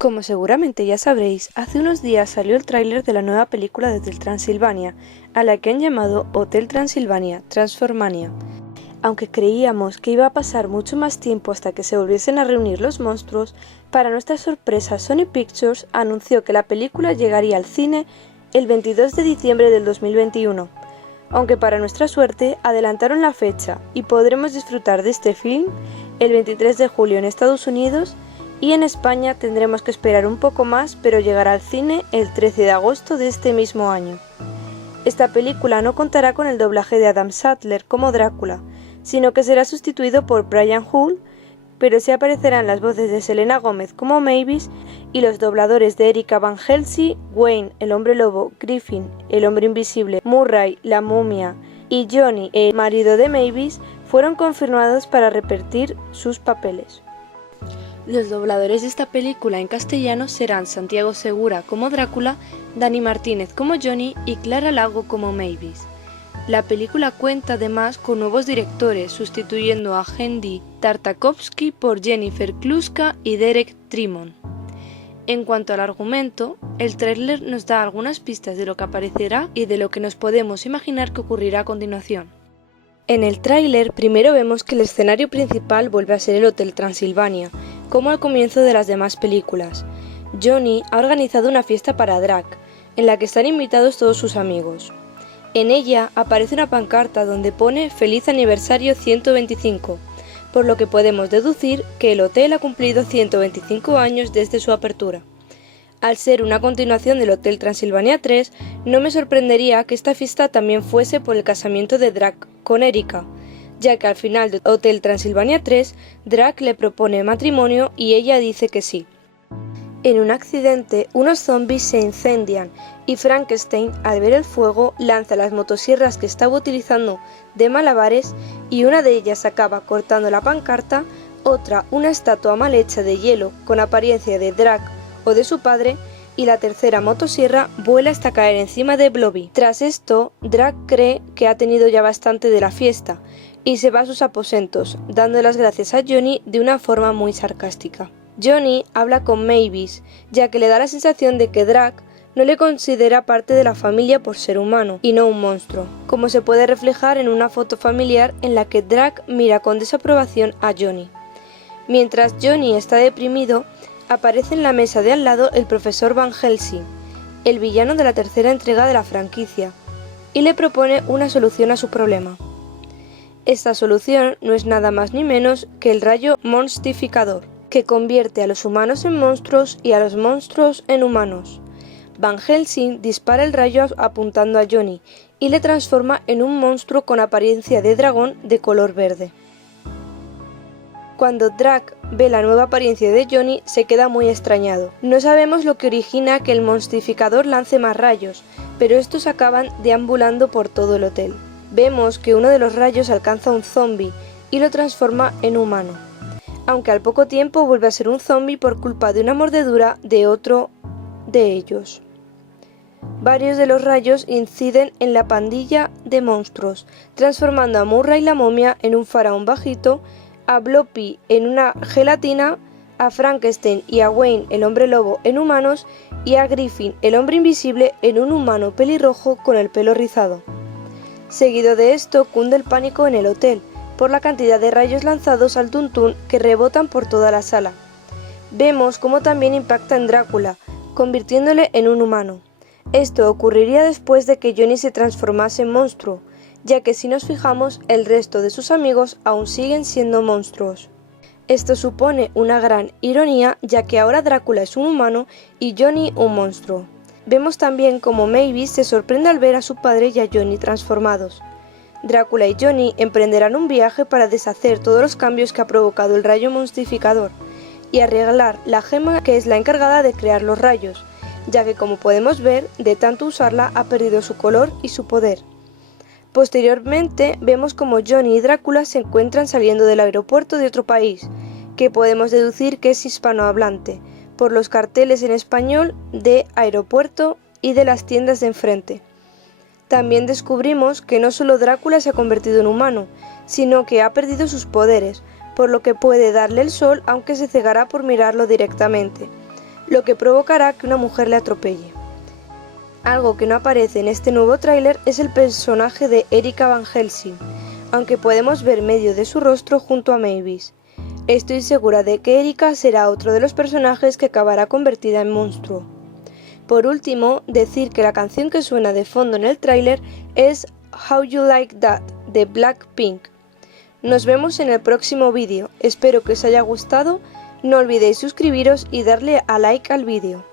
Como seguramente ya sabréis, hace unos días salió el tráiler de la nueva película de Hotel Transilvania, a la que han llamado Hotel Transilvania Transformania. Aunque creíamos que iba a pasar mucho más tiempo hasta que se volviesen a reunir los monstruos, para nuestra sorpresa Sony Pictures anunció que la película llegaría al cine el 22 de diciembre del 2021. Aunque para nuestra suerte adelantaron la fecha y podremos disfrutar de este film el 23 de julio en Estados Unidos, y en España tendremos que esperar un poco más, pero llegará al cine el 13 de agosto de este mismo año. Esta película no contará con el doblaje de Adam Sandler como Drácula, sino que será sustituido por Brian Hull, pero sí aparecerán las voces de Selena Gómez como Mavis y los dobladores de Erika Van Helsing, Wayne, el hombre lobo, Griffin, el hombre invisible, Murray, la momia y Johnny, el marido de Mavis, fueron confirmados para repetir sus papeles. Los dobladores de esta película en castellano serán Santiago Segura como Drácula, Dani Martínez como Johnny y Clara Lago como Mavis. La película cuenta además con nuevos directores, sustituyendo a Hendy Tartakovsky por Jennifer Kluska y Derek Trimon. En cuanto al argumento, el tráiler nos da algunas pistas de lo que aparecerá y de lo que nos podemos imaginar que ocurrirá a continuación. En el tráiler primero vemos que el escenario principal vuelve a ser el Hotel Transilvania, como al comienzo de las demás películas. Johnny ha organizado una fiesta para Drac, en la que están invitados todos sus amigos. En ella aparece una pancarta donde pone Feliz Aniversario 125, por lo que podemos deducir que el hotel ha cumplido 125 años desde su apertura. Al ser una continuación del Hotel Transilvania 3, no me sorprendería que esta fiesta también fuese por el casamiento de Drac con Erika, ya que al final de Hotel Transilvania 3, Drac le propone matrimonio y ella dice que sí. En un accidente, unos zombies se incendian y Frankenstein, al ver el fuego, lanza las motosierras que estaba utilizando de malabares y una de ellas acaba cortando la pancarta, otra una estatua mal hecha de hielo con apariencia de Drac o de su padre, y la tercera motosierra vuela hasta caer encima de Blobby. Tras esto, Drac cree que ha tenido ya bastante de la fiesta y se va a sus aposentos, dando las gracias a Johnny de una forma muy sarcástica. Johnny habla con Mavis, ya que le da la sensación de que Drac no le considera parte de la familia por ser humano y no un monstruo, como se puede reflejar en una foto familiar en la que Drac mira con desaprobación a Johnny. Mientras Johnny está deprimido, aparece en la mesa de al lado el profesor Van Helsing, el villano de la tercera entrega de la franquicia, y le propone una solución a su problema. Esta solución no es nada más ni menos que el rayo monstificador, que convierte a los humanos en monstruos y a los monstruos en humanos. Van Helsing dispara el rayo apuntando a Johnny y le transforma en un monstruo con apariencia de dragón de color verde. Cuando Drac ve la nueva apariencia de Johnny, se queda muy extrañado. No sabemos lo que origina que el monstificador lance más rayos, pero estos acaban deambulando por todo el hotel. Vemos que uno de los rayos alcanza a un zombie y lo transforma en humano, aunque al poco tiempo vuelve a ser un zombie por culpa de una mordedura de otro de ellos. Varios de los rayos inciden en la pandilla de monstruos, transformando a Murray la momia en un faraón bajito, a Blobby en una gelatina, a Frankenstein y a Wayne el hombre lobo en humanos y a Griffin el hombre invisible en un humano pelirrojo con el pelo rizado. Seguido de esto cunde el pánico en el hotel, por la cantidad de rayos lanzados al tuntún que rebotan por toda la sala. Vemos cómo también impacta en Drácula, convirtiéndole en un humano. Esto ocurriría después de que Johnny se transformase en monstruo, ya que si nos fijamos, el resto de sus amigos aún siguen siendo monstruos. Esto supone una gran ironía, ya que ahora Drácula es un humano y Johnny un monstruo. Vemos también cómo Mavis se sorprende al ver a su padre y a Johnny transformados. Drácula y Johnny emprenderán un viaje para deshacer todos los cambios que ha provocado el rayo monstificador y arreglar la gema que es la encargada de crear los rayos, ya que como podemos ver, de tanto usarla ha perdido su color y su poder. Posteriormente vemos como Johnny y Drácula se encuentran saliendo del aeropuerto de otro país, que podemos deducir que es hispanohablante, por los carteles en español de aeropuerto y de las tiendas de enfrente. También descubrimos que no solo Drácula se ha convertido en humano, sino que ha perdido sus poderes, por lo que puede darle el sol aunque se cegará por mirarlo directamente. lo que provocará que una mujer le atropelle. Algo que no aparece en este nuevo tráiler es el personaje de Erika Van Helsing, aunque podemos ver medio de su rostro junto a Mavis. Estoy segura de que Erika será otro de los personajes que acabará convertida en monstruo. Por último, decir que la canción que suena de fondo en el tráiler es How You Like That de Blackpink. Nos vemos en el próximo vídeo, espero que os haya gustado, no olvidéis suscribiros y darle a like al vídeo.